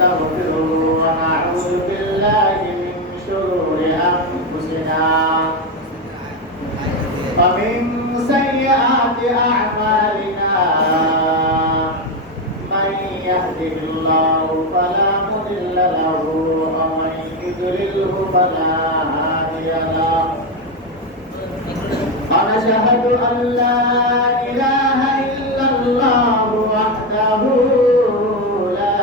نستغفره ونعوذ بالله من شرور أنفسنا ومن سيئات أعمالنا من يهده الله فلا مضل له ومن يضلله فلا هادي له ونشهد أن لا إله إلا الله وحده لا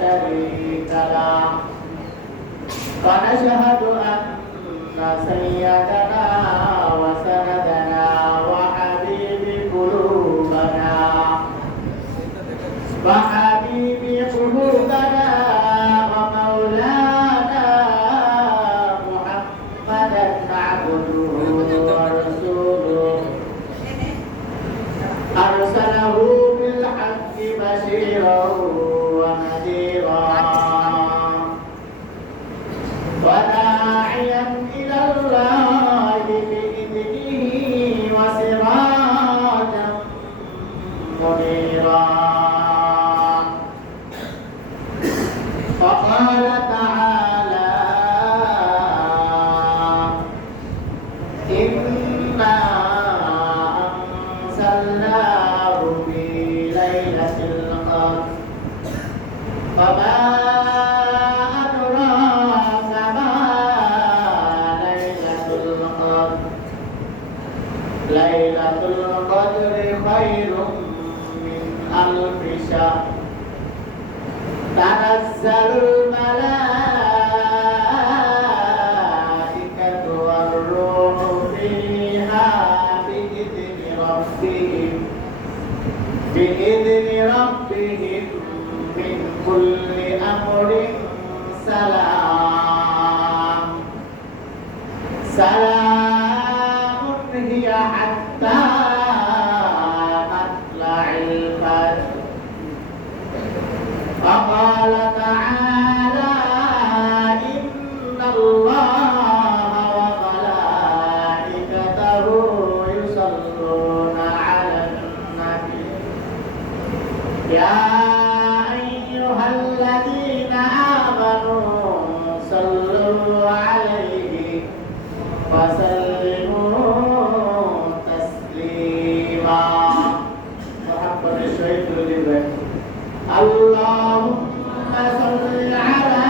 شريك له ونشهد أن سيدنا وسندنا وحبيب قلوبنا وحبيب قلوبنا ومولانا محمدا عبده ورسوله أرسله بالحق بشيرا ونذيرا وداعيا إلى الله بإذنه وسراجا منيرا فقال تعالى إنا أنزلناه في ليلة القدر وما أدراك ما ليلة القدر ليلة القدر خير من ألف شهر تنزل الملائكة والروح فيها بإذن ربهم من كل أمر سلام هي حتى مطلع الفجر فقال تعالى إن الله وملائكته يصلون على النبي يا أيها الذين آمنوا صلوا عليه وسلموا تسليما محمد الشهيد اللهم صل على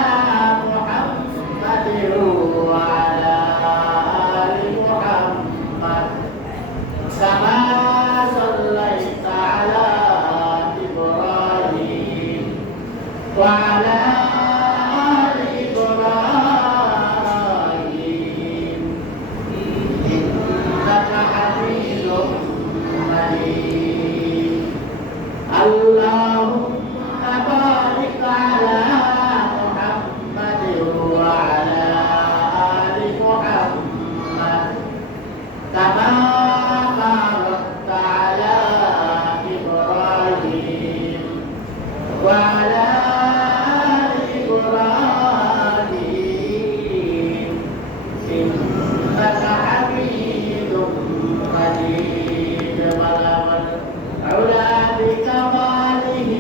محمد وعلى آل محمد كما صليت على إبراهيم وعلى آل إبراهيم إنك حميد مجيد اللهم بارك على محمد وعلى آل محمد كما باركت على إبراهيم وعلى آل إبراهيم إنك حميد مجيد بلغ العلا بكماله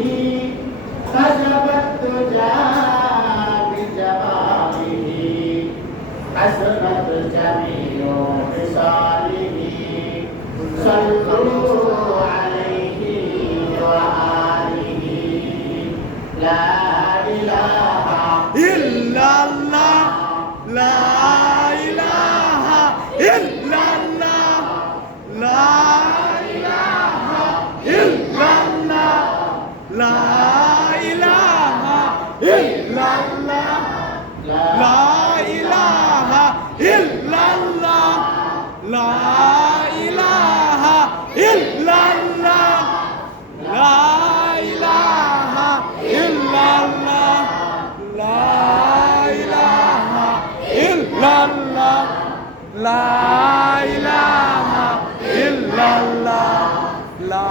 كشف الدجى بجماله حسنت جميع خصاله صلوا عليه وآله لا إله إلا الله لا إله إلا الله لا إله إلا الله لا إله إلا الله لا إله إلا الله لا إله إلا الله لا إله إلا الله لا إله إلا الله لا إله إلا الله لا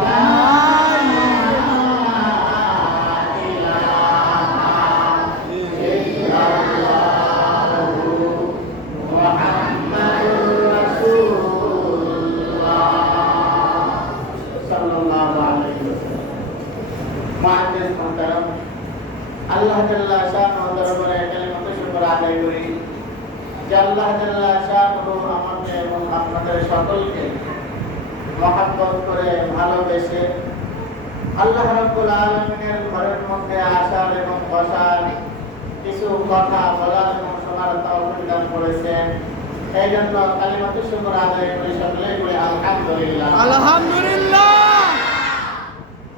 محمد رسول الله صلى الله عليه وسلم। আল্লাহ জাল্লা শাআনুহু দরবারে কালিমাতুল শুকর আদায় করি যে আল্লাহ জাল্লা শাআনুহু আমাকে এবং আপনাদের সকলকে মহব্বত করে ভালোবেসে আল্লাহ রাব্বুল আলামিনের ঘরের মধ্যে আসার এবং বসার কিছু কথা বলার এবং শোনার তৌফিক দান করেছেন। এই জন্য কালিমাতুল শুকর আদায় করি, সকলেই বলি আলহামদুলিল্লাহ। আলহামদুলিল্লাহ।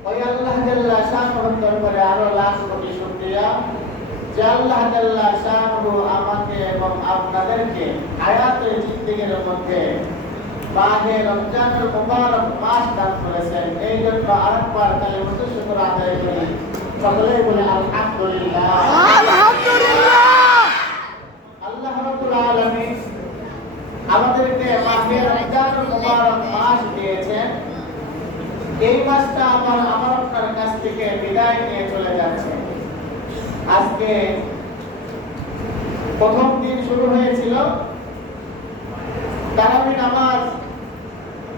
ওই আল্লাহ জাল্লা শাআনুহু দরবারে আরো লাখ কোটি শুকরিয়া যে আল্লাহ জাল্লা শাআনুহু আমাকে এবং আপনাদেরকে হায়াতে জিন্দেগির মধ্যে মাহে রমজানুল মুবারক মাস দান করেছেন। এই জন্য আরেকবার কালিমাতুল শুকর আদায় করি, সকলেই বলে আলহামদুলিল্লাহ। আলহামদুলিল্লাহ। আল্লাহ রাব্বুল আলামিন আমাদেরকে মাহে রমজানুল মুবারক মাস দিয়েছেন। এই মাসটা আমার আপনার কাছ থেকে বিদায় নিয়ে চলে যাচ্ছে। আজকে প্রথম দিন শুরু হয়েছিল তারাবি নামাজ,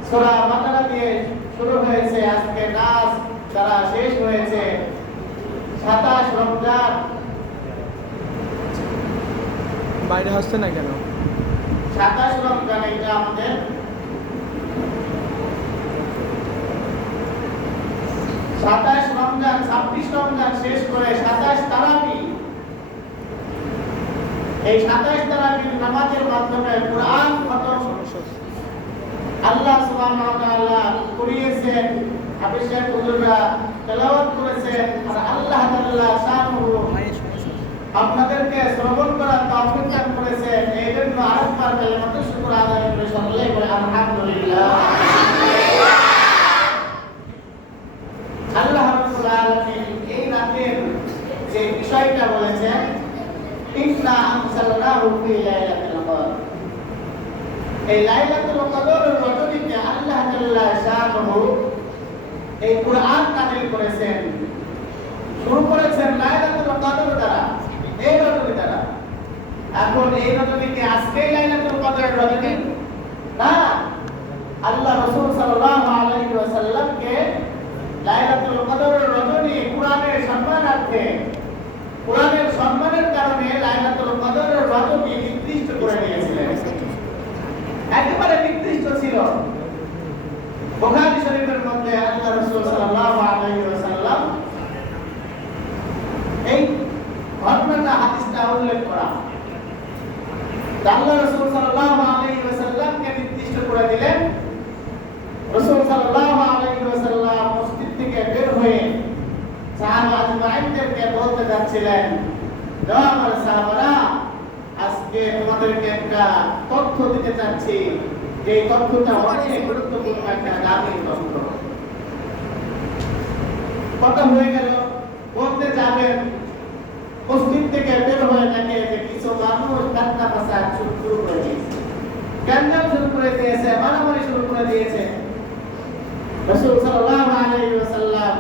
সূরা বাকারা দিয়ে শুরু হয়েছে। আজকে নাচ তারা শেষ হয়েছে। 27 রমজান বাইরে হাসছে না কেন? 27 রমজান এটা আমাদের 27 রমজান 26 রমজান শেষ করে 27 তারাবি। এই 27 তারাবির নামাজের মাধ্যমে কুরআন খতম আল্লাহ সুবহানাহু ওয়া তাআলা করিয়েছেন। হাফেজ সাহেব হুজুররা তেলাওয়াত করেছেন আর আল্লাহ তাআলা শানুহু আপনাদেরকে শ্রবণ করার তৌফিক দান করেছেন। এই জন্য আরেকবার কালিমাতুল শুকর আদায় করে সকলেই বলে আলহামদুলিল্লাহ। আল্লাহ রাব্বুল আলামিন এই রাতের যে বিষয়টা বলেছেন, ইন্না আনসালনাহু ফি লাইলাতুল কদর, এই লাইলাতুল কদরের রজনীতে আল্লাহ জাল্লা শানুহু এই কুরআন নাযিল করেছেন। শুরু করেছেন লাইলাতুল কদর দ্বারা, এই রজনী দ্বারা। এখন এই রজনী কি আজকেই লাইলাতুল কদরের রজনী? না, আল্লাহ রাসূল সাল্লাল্লাহু আলাইহি ওয়াসাল্লামকে লাইলাতুল কদরের রজনী কুরআনের সম্মানার্থে, কুরআনের সম্মানের কারণে লাইলাতুল কদরের রজনী নির্দিষ্ট করে নিয়েছিলেন। একেবারে নির্দিষ্ট ছিল। বুখারী শরীফের মধ্যে আল্লাহ রাসূল সাল্লাল্লাহু আলাইহি ওয়াসাল্লাম এই ঘটনাটা হাদিসটা উল্লেখ করা। আল্লাহ রাসূল সাল্লাল্লাহু আলাইহি ওয়াসাল্লামকে নির্দিষ্ট করে দিলেন। রাসূল সাল্লাল্লাহু আলাইহি ওয়াসাল্লাম মসজিদ থেকে বের হয়ে সাহাবা আজমাইনদেরকে বলতে যাচ্ছিলেন, আমার সাহাবারা, আজকে তোমাদেরকে একটা তথ্য দিতে চাচ্ছি, যে তথ্যটা অনেক গুরুত্বপূর্ণ একটা দামি তথ্য। কথা হয়ে গেল, বলতে যাবেন, মসজিদ থেকে বের হয়ে দেখে যে কিছু মানুষ কান্না ফাসাদ শুরু করে দিয়েছে, গ্যাঞ্জাম শুরু করে দিয়েছে, মারামারি শুরু করে দিয়েছে। রাসূল সাল্লাল্লাহু আলাইহি ওয়াসাল্লাম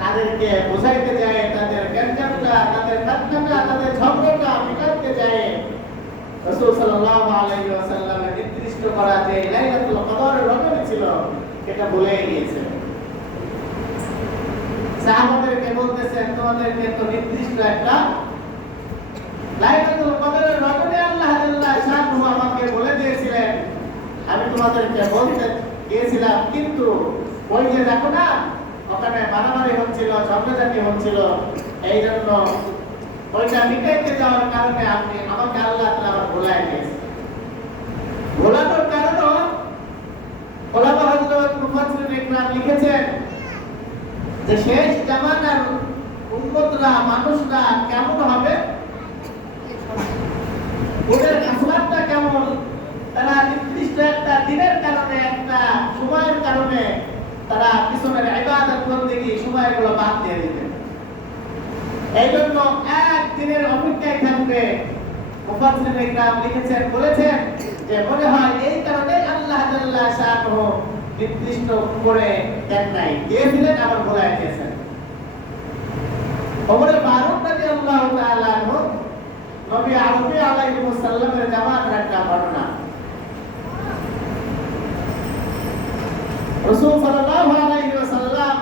তাদেরকে বোঝাইতে যায়, তাদের গ্যাঞ্জামটা, তাদের কান্নাটা, তাদের ঝগড়াটা মিটাতে যায়। রাসূল সাল্লাল্লাহু আলাইহি ওয়াসাল্লাম নির্দিষ্ট করা যে লাইলাতুল কদরের রজনী ছিল, এটা ভুলে গিয়েছে। সাহাবাদেরকে বলতেছেন, তোমাদেরকে তো নির্দিষ্ট একটা লাইলাতুল কদরের রজনী আল্লাহ জাল্লা শানুহু আমাকে বলে দিয়েছিলেন, আমি তোমাদেরকে বলতে গিয়েছিলাম, কিন্তু ওই যে দেখো না ওখানে মারামারি হচ্ছিল, ঝগড়াঝাটি হচ্ছিল, এই জন্য ওইটা মিটাইতে যাওয়ার কারণে আমাকে আল্লাহ তাআলা আবার ভুলাই দিয়েছে। ভোলানোর কারণ ওলামা হযরত মুফাসসিরিন ইকরাম লিখেছেন যে শেষ জামানার উম্মতরা, মানুষরা কেমন হবে, ওদের আসলাটা কেমন, তারা নির্দিষ্ট একটা দিনের কারণে, একটা সময়ের কারণে তারা পিছনের ইবাদত বন্দেগী সময়গুলো বাদ দিয়ে দিবে। এই জন্য একদিনের অপেক্ষায় থাকবে। মুফাসসিরিন ইকরাম লিখেছেন, বলেছেন যে মনে হয় এই কারণে আল্লাহ জাল্লা শানুহু নির্দিষ্ট করে দেন নাই, দিয়েছিলেন আবার ভুলাই দিয়েছেন। ওমর ফারুক রাদিয়াল্লাহু তাআলা আনহু নবী আরবি আলাইহিস সালামের জামানার একটা ঘটনা। রাসূল সাল্লাল্লাহু আলাইহি ওয়াসাল্লাম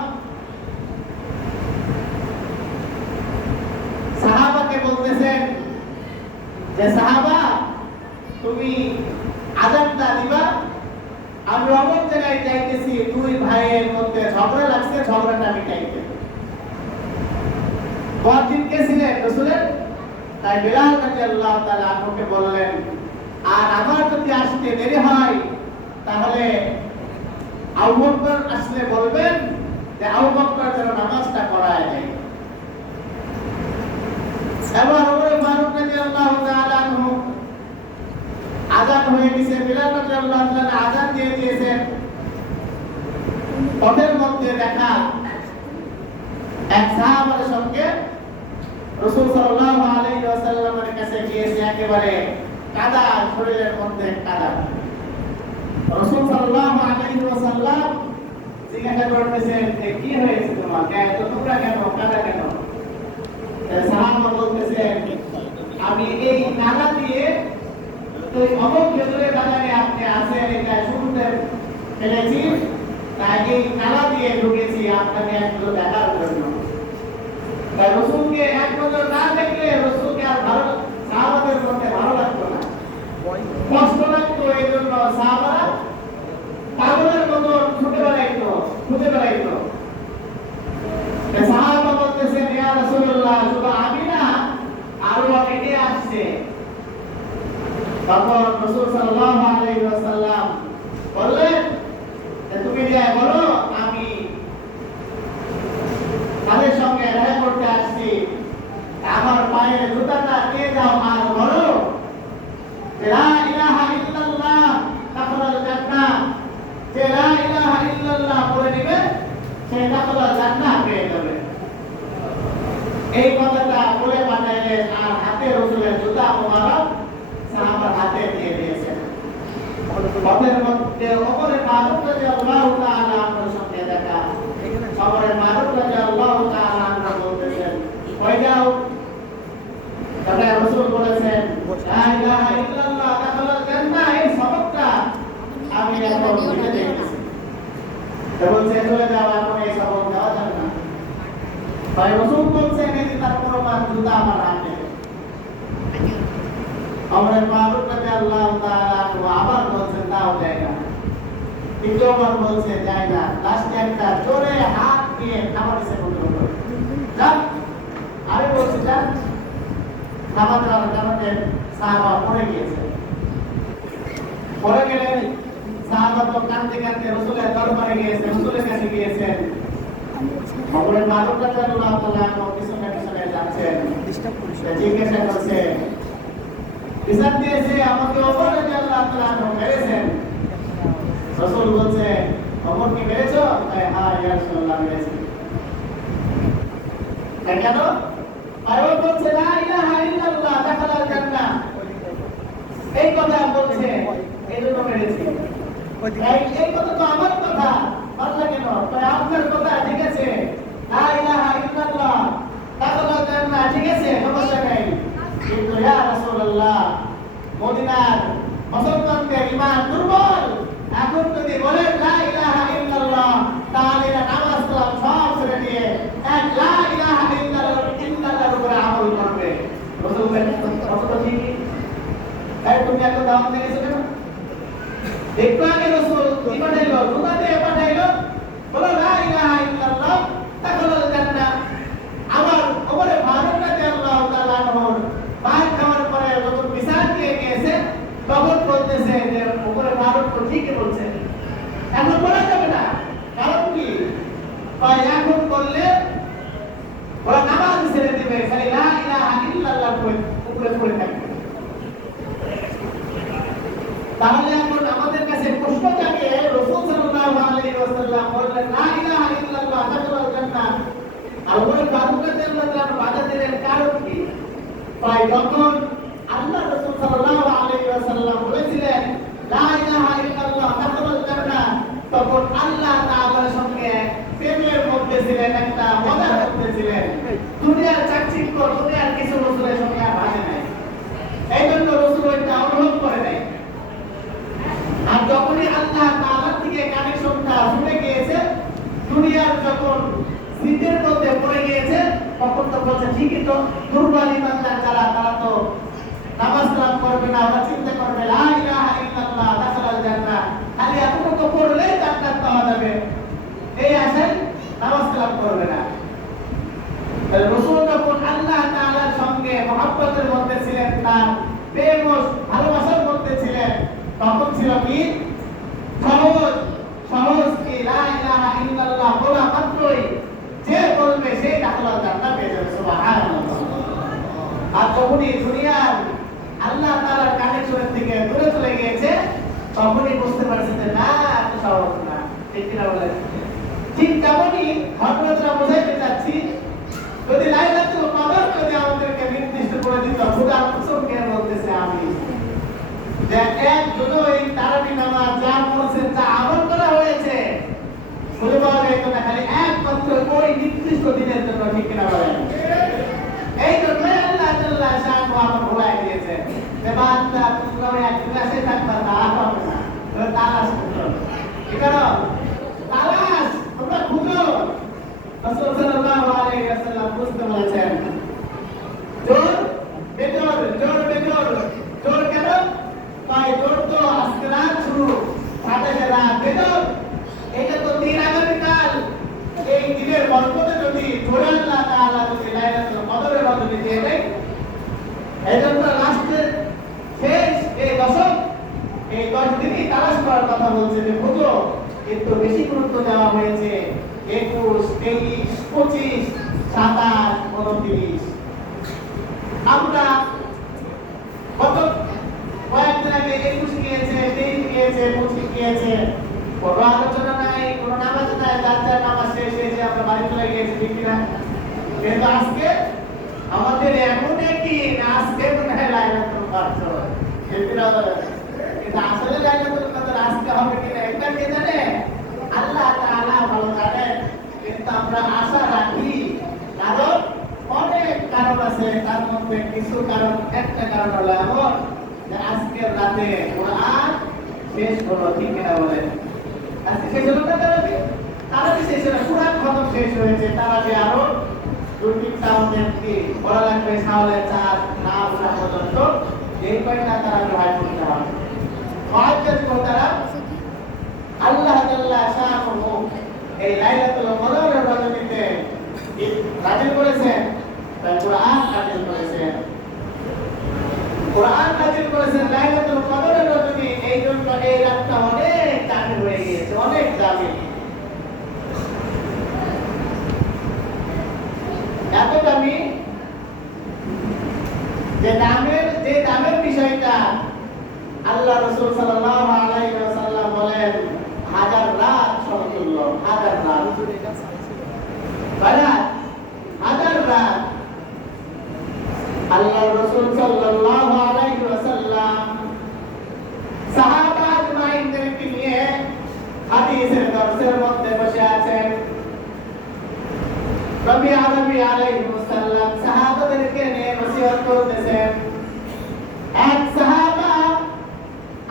বললেন যে সাহাবা তুমি আযানটা দিবা, আমি অমুক জায়গায় যাইতেছি, দুই ভাইয়ের মধ্যে ঝগড়া লাগছে, ঝগড়াটা মিটাইতে। মুয়াজ্জিন কে ছিলেন? রাসূলের। তাই বিলাল রাদিয়াল্লাহু তাআলা আনহুকে বললেন, আর আমার যদি আসতে দেরি হয় তাহলে আবু বকর আসলে বলবেন যে আবু বকর যেন নামাজটা পড়ায় দেয়। এবার ওমর ফারুক রাদিয়াল্লাহু তাআলা আনহু আযান হয়ে গেছে, বিলাল রাদিয়াল্লাহু তাআলা আযান দিয়ে দিয়েছেন। পথের মধ্যে দেখা এক সাহাবার সঙ্গে রাসূল সাল্লাল্লাহু আলাইহি ওয়াসাল্লামের কাছে গিয়েছে, একেবারে কাদা, শরীরের মধ্যে কাদা। রাসূল সাল্লাল্লাহু আলাইহি ওয়াসাল্লাম জিজ্ঞাসা করতেছেন যে কি হয়েছে তোমার, এত টুকরা কেন, কাদা কেন? সাহাবা বলতেছেন আমি এই কাদা দিয়ে তো অমুক খেজুরের বাগানে আপনি আছেন এটা শুনতে পেরেছি, তাই এই কাদা দিয়ে ঢুকেছি আপনাকে একটু দেখার জন্য। তাই রাসূলকে এক নজর না দেখলে রাসূলকে আর ভালো, সাহাবাদের মধ্যে ভালো লাগতো না, কষ্ট লাগতো। এই জন্য সাহাবারা পাগলের মতো ছুটে বেড়াইতো, খুঁজে বেড়াইতো। সাহাবা বলতেছেন ইয়া রাসূলুল্লাহ, শুধু আমি না আরো অনেকে আসছে। তখন রাসূল সাল্লাল্লাহু আলাইহি ওয়াসাল্লাম বললেন যে তুমি যা বলো আমি তাদের সঙ্গে দেখা করতে আসছি, আমার পায়ের জুতাটা নিয়ে যাও আর বলো যে লা ইলাহা ইল্লাল্লাহ দাখালাল জান্নাহ, যে লা ইলাহা ইল্লাল্লাহ পড়ে নেবে সে দাখালাল জান্নাহ পেয়ে যাবে। এই কথাটা বলে পাঠাইলেন আর হাতে রাসূলের জুতা মোবারক সাহাবার হাতে দিয়ে দিয়েছেন। পথের মধ্যে ওমর ফারুক রাদিয়াল্লাহু তাআলা আনহুর সঙ্গে দেখা। ওমর ফারুক রাদিয়াল্লাহু তাআলা আনহু বলতেছেন হয়ে যাও। তবে রাসূল বলেছেন লা ইলাহা ইল্লাল্লাহ দাখালাল জান্নাহ, এই সবকটা আমি এখন বুঝে দেখেছি। তো বলছে চলে যাও, এখন এই সবক দেওয়া যাবে না। ভাই রাসূল বলছেন এই তার প্রমাণ জুতা আমার হাতে। ওমর ফারুক রাদিয়াল্লাহু তাআলা আনহু আবার বলছেন দাও জায়গা। দ্বিতীয়বার বলছে যায় না। লাস্টে একটা জোরে হাত দিয়ে থামাইছে বলতে যান। আরে বলছি যান, থামাতে থামাতে সাহাবা পড়ে গিয়েছে। পড়ে গেলেন সাহাবা তো কাঁদতে কাঁদতে রাসূলের দরবারে গিয়েছে, রাসূলের কাছে গিয়েছেন। ওমর ফারুক রাদিয়াল্লাহু তাআলা আনহু পিছনে পিছনে যাচ্ছেন, জিজ্ঞাসা করছে বিচার দিয়েছে আমাকে ওমর রাদিয়াল্লাহু তাআলা আনহু মেরেছেন। রাসূল বলছে ওমর কি মেরেছো? হ্যাঁ ইয়া রাসূলুল্লাহ মেরেছি। কেন? আর বলছে লা ইলাহা ইল্লাল্লাহ দাখালাল জান্নাহ, এই কথা বলছে এই জন্য মেরেছি। এই কথা তো আমার কথা, পারলা কেন? আপনার কথা ঠিক আছে, লা ইলাহা ইল্লাল্লাহ দাখালাল জান্নাহ ঠিক আছে, সমস্যা নাই। কিন্তু ইয়া রাসূলুল্লাহ মদিনার মুসলমানদের ঈমান দুর্বল, এখন যদি বলেন লা ইলাহা ইল্লাল্লাহ তাহলে নামাজ কালাম সব ছেড়ে দিয়ে এক লা ইলাহা ইল্লাল্লাহর উপরে আমল করবে। রাসূল বলেন কথা ঠিক, এই তুমি এত দাম দিয়েছো কেন? একটু আগে রাসূল কি পাঠাইলো, জুতা দিয়ে পাঠাইলো, বলো লা ইলাহা ইল্লাল্লাহ দাখালাল জান্নাহ। আবার ওমর ফারুক রাদিয়াল্লাহু তাআলা আনহুর বাইরে খাওয়ার পরে যখন বিচার দিয়ে গিয়েছে তখন বলতেছে যে ওমর ফারুক তো ঠিকই বলছে, এখন বলা যাবে না। কারণ কি? এখন বললে ওরা নামাজ ছেড়ে দিবে, খালি লা ইলাহা ইল্লাল্লাহ উপরে পড়ে থাকবে। তাহলে এখন আমাদের কাছে প্রশ্ন জাগে, রাসূল সাল্লাল্লাহু আলাইহি ওয়াসাল্লাম বললেন লা ইলাহা ইল্লাল্লাহ দাখালাল জান্নাহ, আর ওমর ফারুক রাদিয়াল্লাহু তাআলা বাধা দিলেন, কারণ কি? তাই যখন আল্লাহ রাসূল সাল্লাল্লাহু আলাইহি ওয়াসাল্লাম বলেছিলেন লা ইলাহা ইল্লাল্লাহ দাখালাল জান্নাহ, তখন আল্লাহ তাআলার সঙ্গে প্রেমের মধ্যে ছিলেন, একটা মজার মধ্যে ছিলেন। দুনিয়ার চাকচিক্য, দুনিয়ার কিছু রাসূলের সঙ্গে আর ভাষে নাই, এই জন্য রাসূল এটা অনুভব করে নাই। আর যখনই আল্লাহ তাআলার থেকে কানেকশনটা ছুটে গিয়েছে, দুনিয়ার যখন শীতের মধ্যে পড়ে গিয়েছে, তখন তো বলছে ঠিকই তো দুর্বল ইমানদার যারা তারা করবে না, ওরা চিন্তা করবে লা ইলাহা ইল্লাল্লাহ দাখালাল জান্নাহ, খালি এতটুকু পড়লেই জান্নাত পাওয়া যাবে, এই আশায় নামাজ কালাম করবে না। রাসূল যখন আল্লাহ তাআলার সঙ্গে মহব্বতের মধ্যে ছিলেন, তার প্রেম ও ভালোবাসার মধ্যে ছিলেন, তখন ছিল কি সহজ সহজ কি লা ইলাহা ইল্লাল্লাহ বলা মাত্রই যে বলবে সেই দাখালাল জান্নাত পেয়ে যাবে। সুবহানাল্লাহ। আর যখনই দুনিয়ার আল্লাহ তাআলার কানেকশনের থেকে দূরে চলে গিয়েছে, তখনই বুঝতে পারছে যে না, এত সহজ না। ঠিক কিনা বলেন? ঠিক তেমনই ঘটনাটা বোঝাইতে চাচ্ছি, যদি লাইলাতুল কদর যদি আমাদেরকে নির্দিষ্ট করে দিত, খোদা কসমকে বলতেছে আমি, যে এক দুটো এই তারাবি নামাজ যা পড়ছেন, যা আমল করা হয়েছে, খুঁজে পাওয়া যেত না, খালি একমাত্র ওই নির্দিষ্ট দিনের জন্য। ঠিক কিনা বলেন? এই জন্যই আল্লাহ তাআলা শান আমার ভুলাই দিয়েছে যে বান্দা তোমরা ওই এক ক্লাসে থাকবা, তা হবে না, তালাশ করো। ঠিক আছে? তালাশ তোমরা খুঁজো। রাসূল সাল্লাল্লাহু আলাইহি ওয়াসাল্লাম বুঝতে বলেছেন, জোর বেজোর, জোর বেজোর। জোর কেন? তাই জোর তো আজকে রাত শুরু, সাথে রাত বেজোর, এটা তো দিন আগামীকাল। এই দিনের বরকতে যদি জোরে আল্লাহ তাআলা যদি লাইলাতুল কদরের বদলে দিয়ে দেয়, এজন্য লাস্টের শেষ এই দশক, এই 10 দিনই তালাশ করার কথা বলছে যে বুঝো, কিন্তু বেশি গুরুত্ব দেওয়া হয়েছে 21, 23, 25, 27, 29। আমরা কত কয়েকদিন আগে 21 গিয়েছে, 23 গিয়েছে, 25 গিয়েছে, কোনো আলোচনা নাই, কোনো নামাজ নাই, যার যার নামাজ শেষ হয়েছে, আমরা বাড়ি চলে গিয়েছি। ঠিক কিনা? কিন্তু আজকে আমাদের এমন কি আজকে মনে হয় লাইলাতুল কদর, কিন্তু আসলে লাইলাতুল কদর আজকে হবে কিনা এটা কে জানে? আল্লাহ তাআলা ভালো জানেন। কিন্তু আমরা আশা রাখি, কারণ অনেক কারণ আছে, তার মধ্যে কিছু কারণ, একটা কারণ হলো এমন যে আজকের রাতে কোরআন শেষ হলো। ঠিক কিনা বলেন? আজকে শেষ হলো না তারাবি? তারাবি শেষ হলো, কোরআন খতম শেষ হয়েছে, তারাবি আরো 2-3টা আমাদের কি পড়া লাগবে, সাওয়ালের চাঁদ না আসা পর্যন্ত। এই কয়টা তারাবি হয় করতে হবে। মুআজ্জাজ কোতারা আল্লাহ জাল্লা শানুহু এই লাইলাতুল কদরের রজনীতে নাযিল করেছেন, তাই কোরআন নাযিল করেছেন। কোরআন নাযিল করেছেন লাইলাতুল কদরের রজনী, এই জন্য এই রাতটা অনেক দামি হয়ে গিয়েছে, অনেক দামি। এত দামি যে দামের বিষয়টা আল্লাহ রাসূল সাল্লাল্লাহু আলাইহি ওয়াসাল্লাম বলেন 1000 রাত সমতুল্য। 1000 রাত, 1000 রাত আল্লাহ রাসূল সাল্লাল্লাহু আলাইহি ওয়াসাল্লাম সাহাবা আজমাইনদেরকে নিয়ে হাদিসের দর্শের মধ্যে বসে আছেন। নবী আলাইহিস সালাম সাহাবাদেরকে নিয়ে নসিহত করতেছেন। এক সাহাবা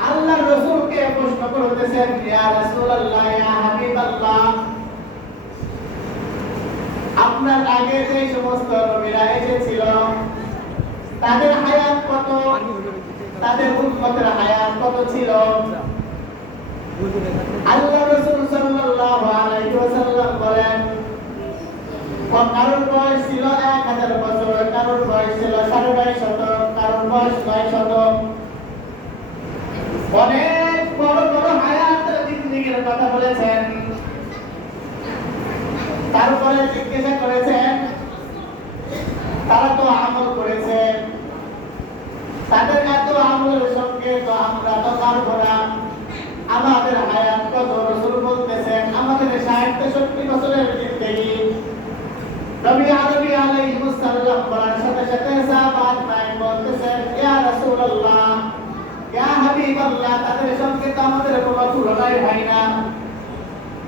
আল্লাহর রাসূলকে প্রশ্ন করতেছেন, ইয়া রাসূলুল্লাহ, ইয়া হাবিবাল্লাহ, আপনার আগে যে সমস্ত নবীরা এসেছিল তাদের হায়াত কত, তাদের উম্মতের হায়াত কত ছিল? আল্লাহ রাসূল সাল্লাল্লাহু আলাইহি ওয়াসাল্লাম বলেন, কারোর বয়স ছিল 1000 বছর, কারোর বয়স ছিল 2200, কারোর বয়স 900। অনেক বড় বড় হায়াতের জিন্দেগির কথা বলেছেন। তারপরে জিজ্ঞাসা করেছেন, তারা তো আমল করেছে, তাদের এত আমলের সঙ্গে তো আমরা তো পারবো না, আমাদের হায়াত কত? রাসূল বলতেছেন আমাদের 60-63 বছরের জিন্দেগি। নবী আলাইহিস সালাম বলার সাথে সাথে সাহাবাত নাই বলতেছেন, ইয়া রাসূলুল্লাহ, ইয়া হাবিবাল্লাহ, তাদের সঙ্গে তো আমাদের কোনো তুলনাই হয় না।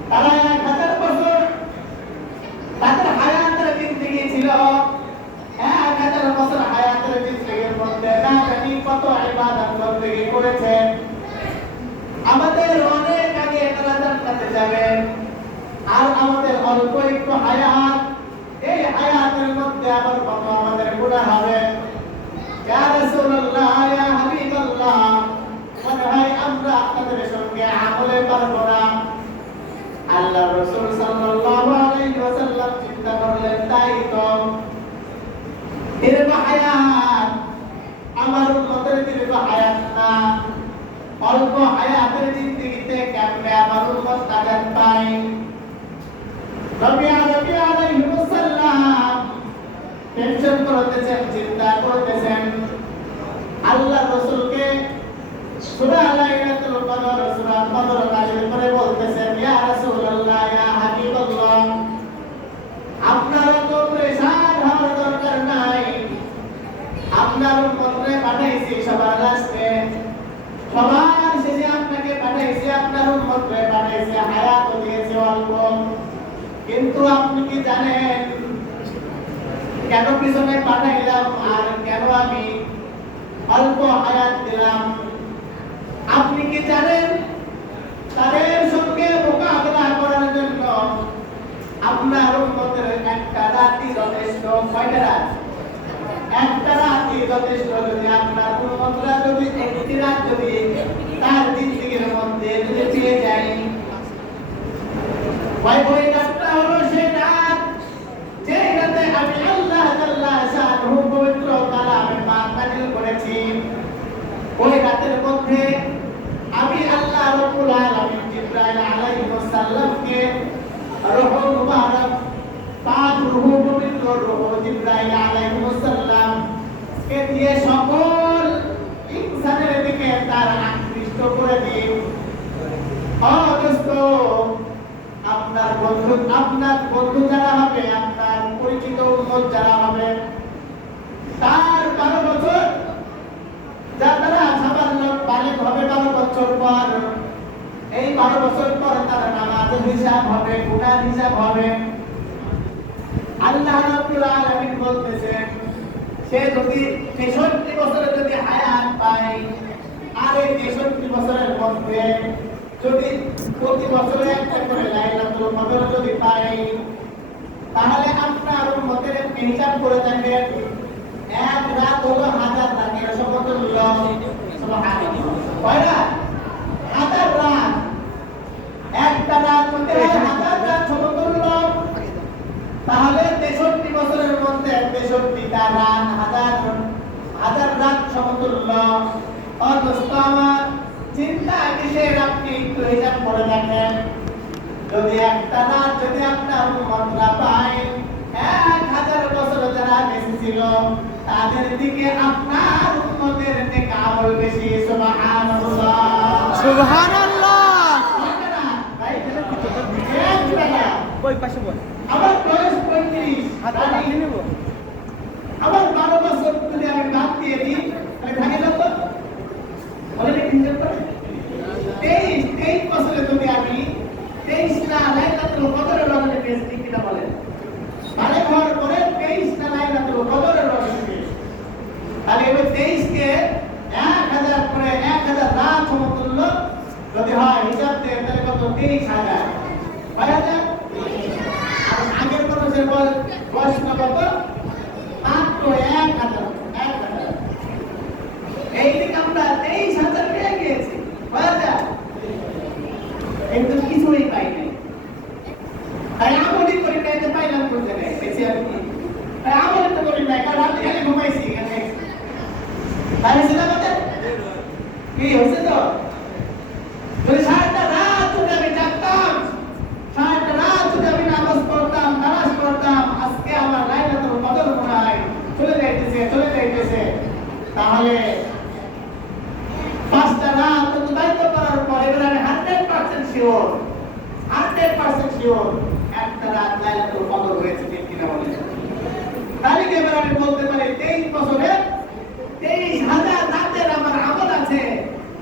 তারা 1000 বছর তাদের হায়াতের জিন্দেগি ছিল। 1000 বছর হায়াতের জিন্দেগির মধ্যে না জানি কত ইবাদত বন্দেগী করেছেন। আমাদের অনেক আগে তারা জান্নাতে যাবে, আর আমাদের অল্প একটু হায়াত, এই হায়াতের মধ্যে আবার কত আমাদের গুনাহ হবে। ইয়া রাসূলুল্লাহ, ইয়া হাবিবাল্লাহ, আল্লাহ রাসূল সাল্লাল্লাহু আলাইহি ওয়াসাল্লাম চিন্তা করলেন তাই তো দীর্ঘ হায়াত আমার উম্মতের দীর্ঘ হায়াত না অল্প হায়াতের জিন্দেগিতে কেমনে আমার উম্মত নাজাত পায় নবী আলাইহিস সালাম টেনশন করতেছেন চিন্তা করতেছেন আল্লাহ রাসূলকে সূরা লাইলাতুল কদর সূরা কদর নাযিল করে বলতেছেন ইয়া রাসূলুল্লাহ ইয়া হাবিবাল্লাহ আপনারা তো পরেশান হওয়ার দরকার নাই আপনার উম্মতকে পাঠাইছি সবার লাস্টে সবার শেষে আপনাকে পাঠাইছি আপনার উম্মতকে পাঠাইছি হায়াত দিয়েছি অল্প কিন্তু আপনি কি জানেন কেন পিছনে পাঠাইলাম আর কেন আমি অল্প হায়াত দিলাম আপনি কি জানেন তাদের সঙ্গে মোকাবিলা করার জন্য আপনার উম্মতের একটা রাতি যথেষ্ট কয়টা রাত একটা রাতি যথেষ্ট যদি আপনার উম্মতরা যদি একটি রাত যদি তার জিন্দেগির মধ্যে যদি পেয়ে যায় ওই রাতটা হলো সেই রাত যে রাতে আমি আল্লাহ তাআলা শানুহু পবিত্র কালামে পাক নাযিল করেছি ওই রাতের মধ্যে আমি আল্লাহ রাব্বুল আলামিন জিবরাইল আলাইহিস সালামকে রূহ মুবারক পাক রূহ পবিত্র রূহ জিবরাইল আলাইহিস সালাম কে দিয়ে সকল ইনসানের দিকে তার আকৃষ্ট করে দিই দোস্ত আপনার বন্ধু যারা হবে আপনার পরিচিত উম্মত যারা হবে তার 12 বছর যারা সবার বালিগ হবে 12 বছর পর এই 12 বছর পর তার নামাজের হিসাব হবে গুনার হিসাব হবে আল্লাহ রাব্বুল আলামিন বলতেছেন সে যদি 63 বছরের যদি হায়াত পায় আর এই 63 বছরের মধ্যে যদি প্রতি বছরে একটা করে লাইলাতুল কদর যদি পাই তাহলে আপনার উম্মতের হিসাব করে দেখেন এক রাত হলো 1000 রাতের সমতুল্য সুবহানাল্লাহ কয়টা 1000 রাত একটা রাত হতে 1000 রাত সমতুল্য তাহলে 63 বছরের মধ্যে 63টা রাত 1000 রাত সমতুল্য দোস্ত আমার চিন্তা কিসের আপনি একটু হিসাব করে দেখেন যদি একটা রাত যদি আপনার উম্মতরা পায় 1000 বছর যারা বেঁচে ছিল তাদের দিকে আপনার উম্মতের থেকে আমল বেশি সুবহানাল্লাহ সুবহানাল্লাহ ভাই এটা ওই পাশে বল আমার বয়স 35 হাতে লাগিয়ে নেব আবার 12 বছর যদি আমি বাদ দিয়ে দিই তাহলে ভাগে যাব বলে কি হিসাব করে 23 বছরে যদি আমি 23 না লাইলাতুল কদরের রজনী পেয়েছি কিনা বলেন তাহলে ঘর করে 23 না লাইলাতুল কদরের রজনী পেয়েছি তাহলে এই 23 কে 1000 করে 1000 রাত সমতুল্য যদি হয় হিসাব দিয়ে তাহলে কত 23000 হয় হাজার আর আগের মানুষের বয়স কত মাত্র 1000 এই দিকে আমরা 23000 পেয়ে গিয়েছি কিন্তু কিছুই পাই নাই তাই আমলি করি নাই তো পাইলাম কোন জায়গায় বেশি আর কি তাই আমলি তো করি নাই কারণ রাতে খালি ঘুমাইছি এখানে তাই সেটা কথা কি হয়েছে তো যদি 7টা রাত যদি আমি জাগতাম 7টা রাত যদি আমি নামাজ পড়তাম নামাজ পড়তাম আজকে আমার লাইলাতুল কদর মনে হয় চলে যাইতেছে তাহলে 5টা রাত তো দায়িত্ব করার পর এবার আমি 100% শিওর একটা রাত লাইলাতুল কদর হয়েছে ঠিক কিনা বলেন তাহলে এবার আমি বলতে পারি 23 বছরে 23000 রাতের আমার আমল আছে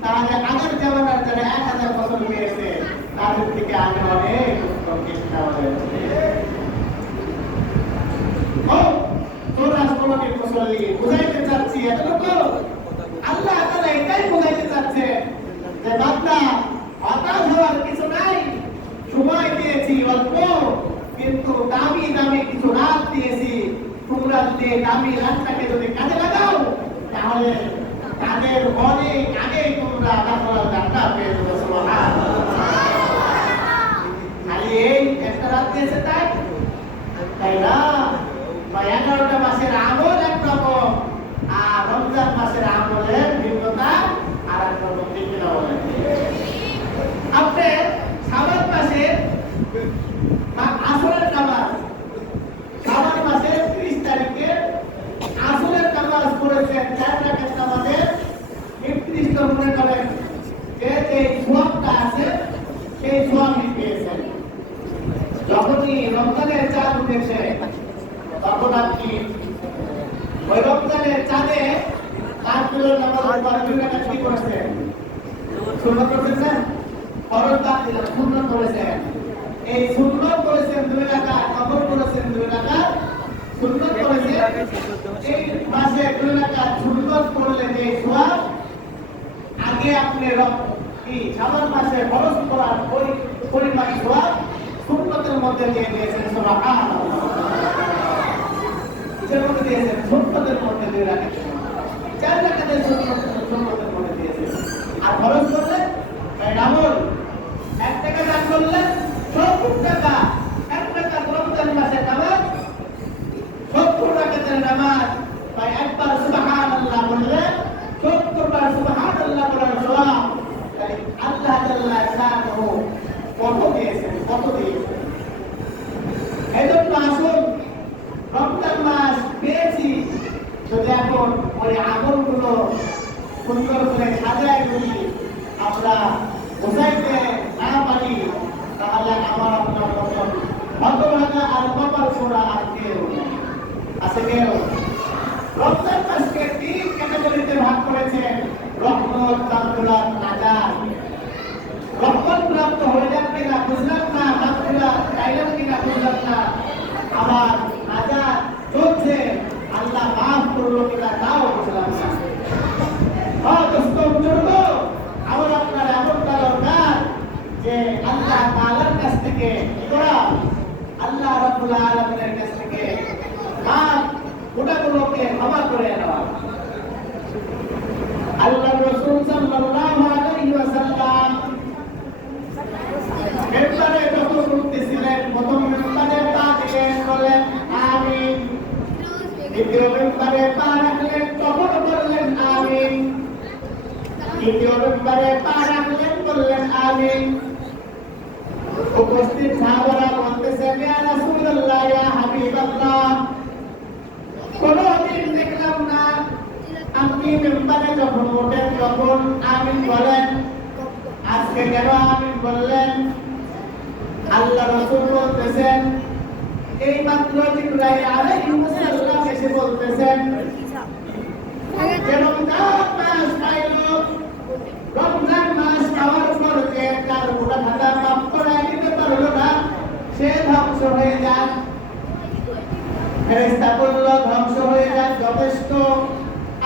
তাহলে আগের জামানার যারা 1000 বছর পেয়েছে তাদের থেকে আমি অনেক উত্তম কিনা বলেন ও তোরা আসলে মুসল্লি বুঝাইতে চাচ্ছি এতটুকু আল্লাহ তাআলা এটাই বোঝাইতে চাচ্ছে যে বান্দা হতাশ হওয়ার কিছু নাই সময় দিয়েছি অল্প কিন্তু দামি কিছু রাত দিয়েছি তোমরা যদি দামি রাতটাকে যদি কাজে লাগাও তাহলে তাদের অনেক আগে তোমরা আল্লাহ জান্নাত পেয়ে যাবে সুবহানাল্লাহ খালি মনে করেন যে যে সোয়াবটা আছে সেই সোয়াবই পেয়েছেন। যখনই রমজানের চাঁদ উঠেছে তখন আপনি ওই রমজানের চাঁদে তাকবীরের নামাজের পর 2 রাকাত কি করেছেন? সুন্নাত করেছেন, ফরজ বাদ দিলেন, সুন্নাত করেছেন। এই সুন্নাত করেছেন 2 রাকাত, নফল করেছেন 2 রাকাত, সুন্নাত করেছেন। এই মাসে 2 রাকাত সুন্নাত করলে যে সওয়াব আগে আপনি কি শাবান মাসে ফরজ করার পরিমাণ সওয়াব সুন্নাতের মধ্যে দিয়ে দিয়েছেন। সুবহানাল্লাহ। কিসের মধ্যে দিয়েছেন? সুন্নাতের মধ্যে 2 রাকাত, 4 রাকাতের সুন্নাতের মধ্যে দিয়েছেন। আর ফরজ করলে আমল 1 টাকা দান করলে 70 টাকা, 1 টাকা রমজান মাসে নামাজ 70 রাকাতের নামাজ, তাই একবার সুবহানাল্লাহ বললে 70 বার সুবহানাল্লাহ বলার সওয়াব। তাই আল্লাহ তাআলা শানহু কত দিয়েছেন, কত দিয়েছেন। এজন্য আসুন রমজান মাস পেয়েছি, যদি এখন ওই আমলগুলো সুন্দর করে সাজায় করি, আমরা বোঝাইতে না পারি, তাহলে আমার আপনার মতন হতভাগা আর কপাল পোড়া আর কেউ আছে? কেউ? রমজান মাসকে 3 ক্যাটাগরিতে ভাগ করেছেন: রহমত, মাগফিরাত, নাজাত। রহমত প্রাপ্ত হয়ে যান কিনা বুঝলাম না, মাগফিরাত চাইলাম কিনা বুঝলাম না, আবার নাজাত চলছে, আল্লাহ মাফ করলো কিনা তাও বুঝলাম না। আমার আপনার এমনটা দরকার যে আল্লাহ তাআলার কাছ থেকে আল্লাহ রাব্বুল আলামিনের কাছ থেকে গুনাহগুলোকে ক্ষমা করে নেওয়া। আল্লাহ রাসূল সাল্লাল্লাহু আলাইহি ওয়াসাল্লাম মেম্বারে যখন উঠতেছিলেন, প্রথম মেম্বারে পা দিলেন, বললেন আমিন। দ্বিতীয় মেম্বারে পা রাখলেন, তখন বললেন আমিন। তৃতীয় মেম্বারে পা রাখলেন, বললেন আমিন। উপস্থিত সাহাবারা বলতেছেন, ইয়া রাসূলুল্লাহ, ইয়া হাবিবাল্লাহ, কোনদিন দেখলাম না আপনি মেম্বারে যখন ওঠেন তখন আমিন বলেন, আজকে কেন আমিন বললেন? আল্লাহ রাসূল বলতেছেন, এই মাত্র জিবরাইল আলাইহিস সালাম এসে বলতেছেন যে রমজান মাস আইলো, রমজান মাস পাওয়ার পর যে তার গুনাহ খাতা মাফ করে দিতে পারলো না, সে ধ্বংস হয়ে যান। ফেরেশতা বলল, ধ্বংস হয়ে যান যথেষ্ট।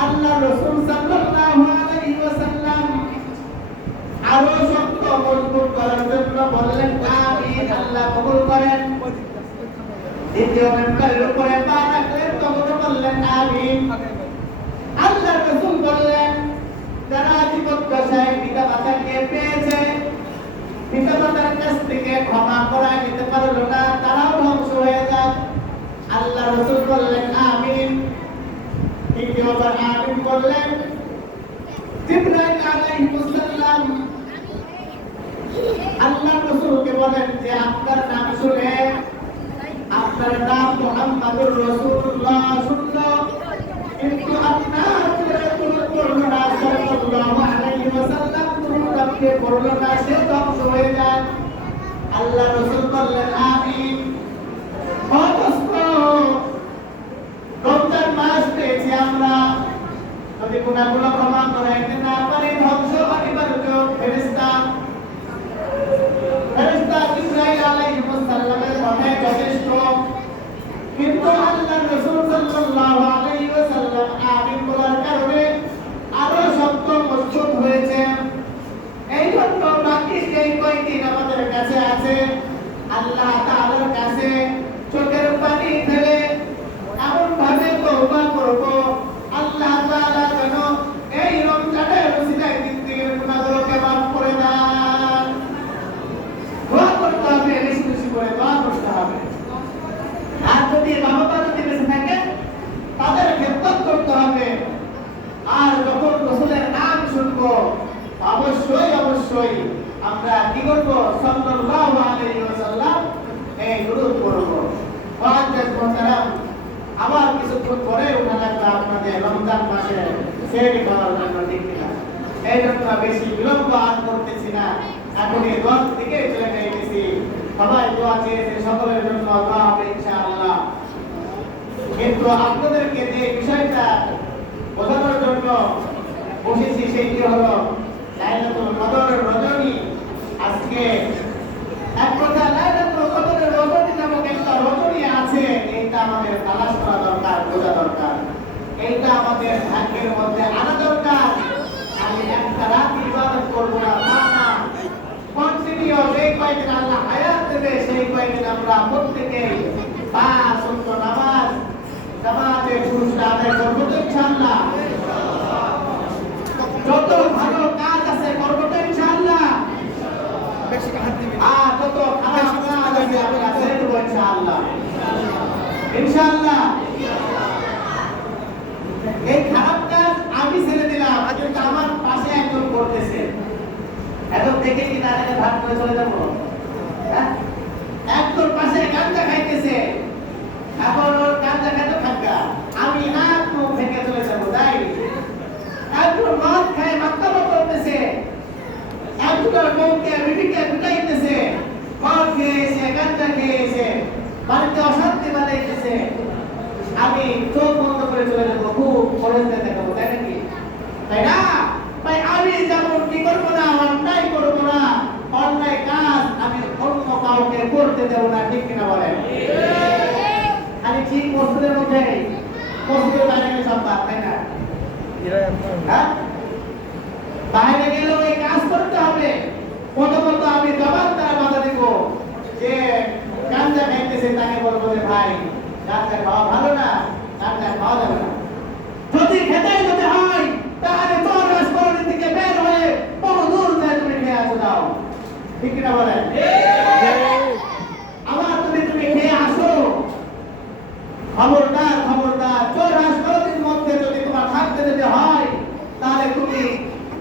আল্লাহ রাসূল সাল্লাল্লাহু আলাইহি ওয়াসাল্লাম আরো শক্ত মজবুত করার জন্য বললেন আমিন, আল্লাহ কবুল করেন। দ্বিতীয় মেম্বারের উপরে পা রাখলেন, তখন বললেন আমিন। আল্লাহ রাসূল বললেন, যারা জীবদ্দশায় পিতামাতাকে পেয়েছে, পিতামাতার কাছ থেকে ক্ষমা করা নিতে পারলো না, তারাও ধ্বংস হয়ে যাক। আল্লাহ রাসূল বললেন আমিন। তৃতীয়বার আমিন বললেন। জিবরাইল আলাইহিস সালাম আল্লাহ রাসূলকে বলেন যে আপনার নাম শুনে, আপনার নাম মুহাম্মাদুর রাসূলুল্লাহ শুনলো, কিন্তু আপনার পড়লো না সাল্লাল্লাহু আলাইহি ওয়াসাল্লাম, আপনি পড়লো না, সে ধ্বংস হয়ে যায়। আল্লাহ রাসূল বললেন আমিন। রমজান মাস পেয়েছি আমরা, যদি গুনাহগুলো ক্ষমা করাইতে না পারি, ধ্বংস অনিবার্য। ফেরেশতা জিবরাইল আলাইহিস সালামের কথাই যথেষ্ট, কিন্তু আল্লাহ রাসূল সাল্লাল্লাহু আলাইহি ওয়াসাল্লাম আমিন বলার কারণে আরো শক্ত মজবুত হয়েছে। এই জন্য বাকি যে কয়দিন আমাদের কাছে আছে, আল্লাহ তাআলার কাছে চোখের পানি ফেলে এমন ভাবে তওবা করব, আল্লাহ তাআলা যেন এই রমজানের ওসিলায় জিন্দেগির গুনাহগুলোকে মাফ করে দেন। দোয়া করতে হবে, বেশি বেশি করে দোয়া করতে হবে। আর যদি বাবা যদি বেঁচে থাকে, তাদের খেদমত করতে হবে। আর যখন রাসূলের নাম শুনবো, অবশ্যই আমরা কি করব? সাল্লাল্লাহু আলাইহি ওয়াসাল্লাম এই দুরূদ পড়ব। মুআজ্জাজ মুহতারাম, আবার কিছুক্ষণ পরে উঠা লাগবে আপনাদের রমজান মাসে সেহরি খাওয়ার জন্য, ঠিক কিনা? এই জন্য বেশি বিলম্ব আর করতেছি না, এখন এই দোয়ার দিকে চলে যাইতেছি। সবাই দোয়া চেয়েছে, সকলের জন্য দোয়া হবে ইনশাআল্লাহ। কিন্তু আপনাদেরকে যে বিষয়টা বোঝানোর জন্য বসেছি সেইটি হলো লাইলাতুল কদরের রজনী। আজকে এক কথা লাইলাতুল কদরের রজনী নামক একটা রজনী আছে, এইটা আমাদের তালাশ করা দরকার, বোঝা দরকার। এইটা আমাদের ভাগ্যের মধ্যে আনা দরকার। আমি একটা রাত ইবাদত করবো না, তা না। কন্টিনিউ যেই কয়দিন আল্লাহ হায়াত দেবে সেই কয়দিন আমরা প্রত্যেকেই পাঁচ ওয়াক্ত নামাজ জামাতে পুরুষরা আদায় করবো তো ইনশাআল্লাহ। যত ভালো কাজ আছে করবো তো ইনশাআল্লাহ। আর যত খারাপ কাজ আছে আমরা ছেড়ে দেবো ইনশাআল্লাহ। ইনশাআল্লাহ এই খারাপ কাজ আমি ছেড়ে দিলাম, কিন্তু আমার পাশে একজন করতেছে, এখন দেখে কি তার আগে ভাগ করে চলে যাবো? একজন পাশে গাঁজা খাইতেছে, এখন ওর গাঁজা খাইতে থাকা, আমি হাত মুখ থেকে চলে যাবো, তাই? একজন মদ খায় মাত্রামত করতেছে, একজনের বউকে বিবিকে পিটাইতেছে, মদ খেয়েছে, গাঁজা খেয়েছে, বাড়িতে অশান্তি বানাইতেছে, আমি চোখ বন্ধ করে চলে যাবো, খুব পরিস্থিতি দেখাবো, তাই নাকি? তাই না? তাই আমি যেমন কি করবো না, অন্যায় করবো না, অন্যায় কাজ আমি অন্য কাউকে করতে দেবো না, ঠিক কিনা বলেন? খালি ঠিক মসজিদের মধ্যে, মসজিদের বাইরে গেলে সব বাদ, তাই না? হ্যাঁ, বাইরে গেলেও এই কাজ করতে হবে। প্রথমত আমি জবাব দ্বারা বাধা দিব, যে গাঁজা খাইতেছে তাকে বলবো যে ভাই গাঁজা খাওয়া ভালো না, গাঁজা খাওয়া যাবে না। যদি খেতেই যদি হয় তাহলে তোর রাজকরণী থেকে বের হয়ে বহু দূর যায় তুমি খেয়ে আসো দাও, ঠিক কিনা বলেন? আবার তুমি খেয়ে আসো। খবরদার খবরদার, চোর রাজকরণীর মধ্যে যদি তোমার থাকতে যদি হয় তাহলে তুমি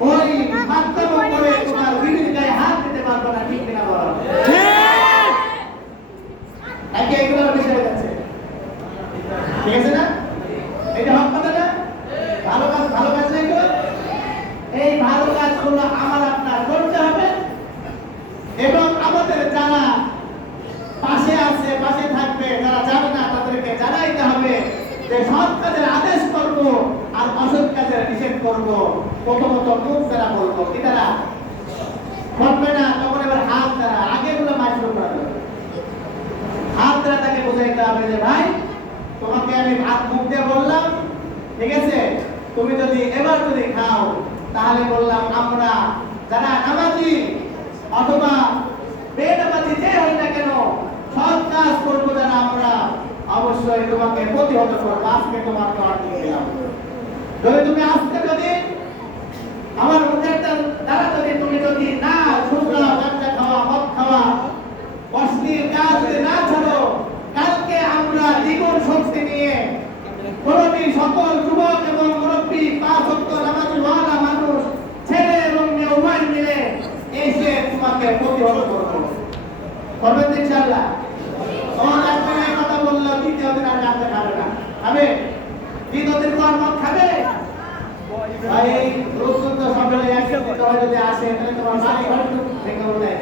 ওই মাধ্যম করে তোমার বিবির গায়ে হাত দিতে পারবে না, ঠিক কিনা বলেন? নাকি এগুলোর বিষয় আছে? ঠিক আছে না? এটা হক কথা না? ভালো কাজ না এগুলো? এই ভালো কাজগুলো আমার আপনার করতে হবে, এবং আমাদের যারা পাশে আছে, পাশে থাকবে, যারা জানে না তাদেরকে জানাইতে হবে যে সৎ কাজের আদেশ করব আর অসৎ কাজের নিষেধ করব। প্রথমত মুখ দ্বারা বলবো, কি দ্বারা বলবে না, তখন এবার হাত দ্বারা, আগে গুলো মাইক্রো করা যাবে। হাত দ্বারা তাকে বোঝাইতে হবে যে ভাই তোমাকে আমি হাত মুখ দিয়ে বললাম, ঠিক আছে, তুমি যদি এবার যদি খাও তাহলে বললাম আমরা যারা নামাজি অথবা বেনামাজি যে হই না কেন সৎ কাজ করবো যারা আমরা, অবশ্যই তোমাকে প্রতিহত করবো। আজকে তোমাকে অর্ডার দিলাম, যদি তুমি আজকে যদি আমার মুখের দ্বারা যদি তুমি যদি না শুনলাম গাঁজা খাওয়া, মদ খাওয়া, অশ্লীল কাজ যদি না ছাড়ো, কালকে আমরা দ্বিগুণ শক্তি নিয়ে কোনটি সকল যুবক এবং মুরব্বী, পাঁচ ওয়াক্ত নামাজি ওয়ালা মানুষ, ছেলে এবং মেয়ে উভয় মিলে এসে তোমাকে প্রতিহত করবো। করবেন তো ইনশাআল্লাহ? তোমার একজন এই কথা বললো, দ্বিতীয় দিন আর গাঁজা খাবে না, খাবে? দ্বিতীয় দিন তো আর মদ খাবে? ভাই এই লোকজন তো সকালে একসাথে যদি আসে তাহলে তোমার বাড়ি ঘর তো ভেঙে উঠে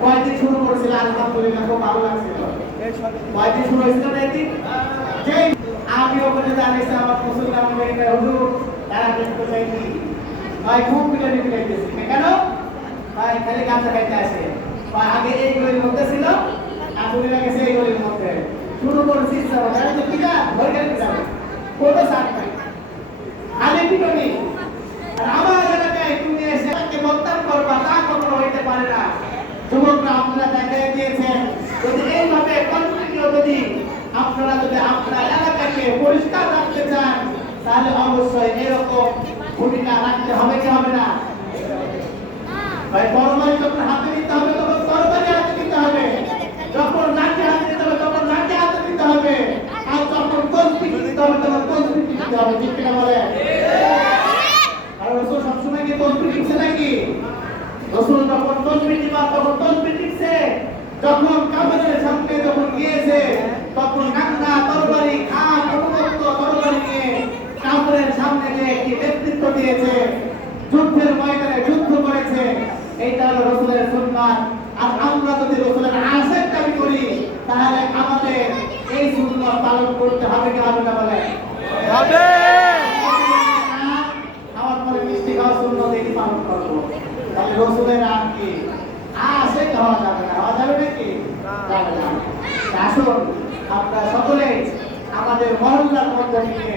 কয়দিন শুরু করেছিল, আলহামদুলিল্লাহ খুব ভালো লাগছিল। কয়দিন শুরু হয়েছিল না এদিন? যেই আমি ওখানে দাঁড়িয়েছি আমার মুসলমান মেয়েটা হুজুর তারা দেখতে চাইছি, ভাই খুব পিটানি পিটাইতেছি, কেন? ভাই খালি গাঁজা খাইতে আসে। আগে এই গলির মধ্যে ছিল, এখন গেছে এই গলির মধ্যে, শুরু করেছি পিটা ভয় গেলে পিটাবে, কোনো সাথ নাই, খালি পিটনি। আর আমার এলাকায় তুমি এসে বদনাম করবা, তা কখনো হইতে পারে না। যুবকরা আপনারা দেখাই দিয়েছেন, যদি এইভাবে কন্টিনিউ যদি আপনারা যদি আপনার এলাকাকে পরিষ্কার রাখতে চান তাহলে অবশ্যই এরকম ভূমিকা রাখতে হবে, কি হবে না? ভাই তরবারি যখন হাতে নিতে হবে তখন তরবারি হাতে নিতে হবে, যখন লাঠি হাতে নিতে হবে তখন লাঠি হাতে নিতে হবে, আর যখন তসবিহ নিতে হবে তখন তসবিহ নিতে হবে, ঠিক কিনা বলেন? আর রাসূল সবসময় কি তসবিহ নিচ্ছে নাকি? রাসূল যখন তসবিহ নিবা তখন তসবিহ নিচ্ছে, যখন কাফেরের সামনে যখন গিয়েছে তখন কান্না তরবারি খাট অনুমত তরবারি নিয়ে কাফেরের সামনে গিয়ে কি নেতৃত্ব দিয়েছে, যুদ্ধে এইটা হলো রাসূলের সুন্নাত। আর আমরা যদি রাসূলের আশেক দাবি করি তাহলে আমাদের এই সুন্নাত পালন করতে হবে কি হবে না বলেন? হবে। আমার পরে মিষ্টি খাওয়া সুন্নাত এই পালন করব। তাহলে রাসূলের নাম কি আশেক হওয়া যাবে না, হওয়া যাবে নাকি? যাবে না। আসুন আমরা সকলে আমাদের মহল্লার মধ্যে থেকে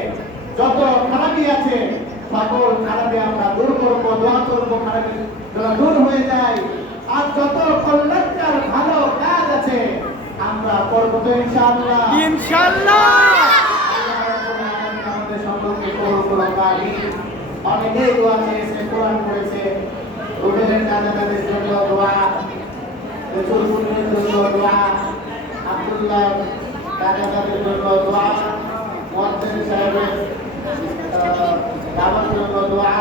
যত খারাপি আছে সকল খারাপি আমরা দূর করবো, দোয়া করবো খারাপি যেন দূর হয়ে যায়। আর যত কল্যাণকার ভালো কাজ আছে আমরা করবো তো ইনশাআল্লাহ। ইনশাআল্লাহ। আমাদের সম্পর্কে কবুল করুন। আমিন। অনেকেই দোয়া চেয়েছে, কোরআন পড়েছে, রুবেলের দাদাদের জন্য দোয়া, রসুলপুরের জন্য দোয়া, আব্দুল্লাহ দাদাদের জন্য দোয়া, মহাদ্দেশ সাহেবের দাবার জন্য দোয়া,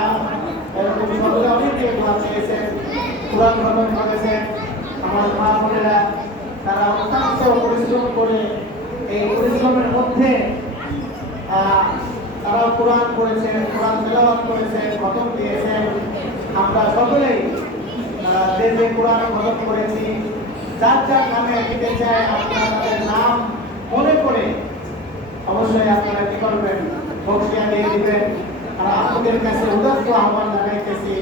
এরকম সকলে অনেকে দোয়া চেয়েছেন, কোরআন খতম করেছেন। আমার মা বোনেরা তারা অত্যন্ত পরিশ্রম করে এই পরিশ্রমের মধ্যে তারা কোরআন পড়েছেন, কোরআন তেলাওয়াত করেছেন, খতম দিয়েছেন। আমরা সকলেই যে যে কোরআন খতম করেছি যার যার নামে দিতে চাই আপনারা তাদের নাম মনে করে অবশ্যই আপনারা কি করবেন, বক্সিয়া দিয়ে দিবেন। আর আপনাদের কাছে উদাত্ত আহ্বান জানাইতেছি,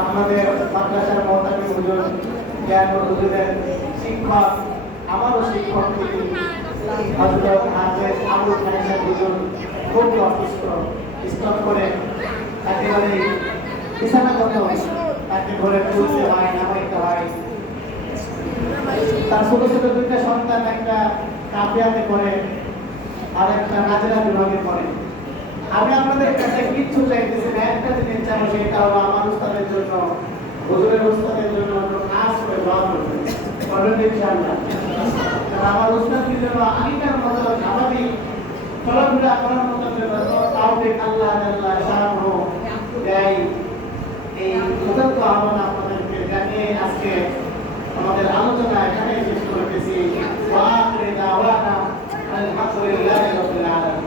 আপনাদের মাদ্রাসার মহতামি হুজুর, জ্ঞানপুর হুজুরের শিক্ষক, আমারও শিক্ষক তিনি হযরত হাফেজ আবুল খায়ের হুজুর খুব অসুস্থ, স্টক করে একেবারে বিছানাগত, তাকে ঘরে তুলতে হয়, নামাইতে হয়। তার ছোট ছোট দুইটা সন্তান, একটা কাফিয়াতে পড়ে আর একটা নাজরা বিভাগে পড়ে। আমি আপনাদের কাছে কিচ্ছু চাইতেছি না, একটা জিনিস চাইবো, সেটা হলো আমার উস্তাদের জন্য, হুজুরের উস্তাদের জন্য খাস করে দোয়া করবেন। করবেন ইনশাআল্লাহ। আমার উস্তাদের জন্য আগেকার মতো স্বাভাবিক চলাফেরা করার মতো জন্য তাওফিক আল্লাহ তাআলা শানহু দেয়। এই উদাত্ত আহ্বান আপনাদেরকে জানিয়ে আজকে আমাদের আলোচনা এখানে শেষ করতেছি। ওয়া আখিরু দাওয়ানা আলহামদুলিল্লাহি রাব্বিল আলামিন।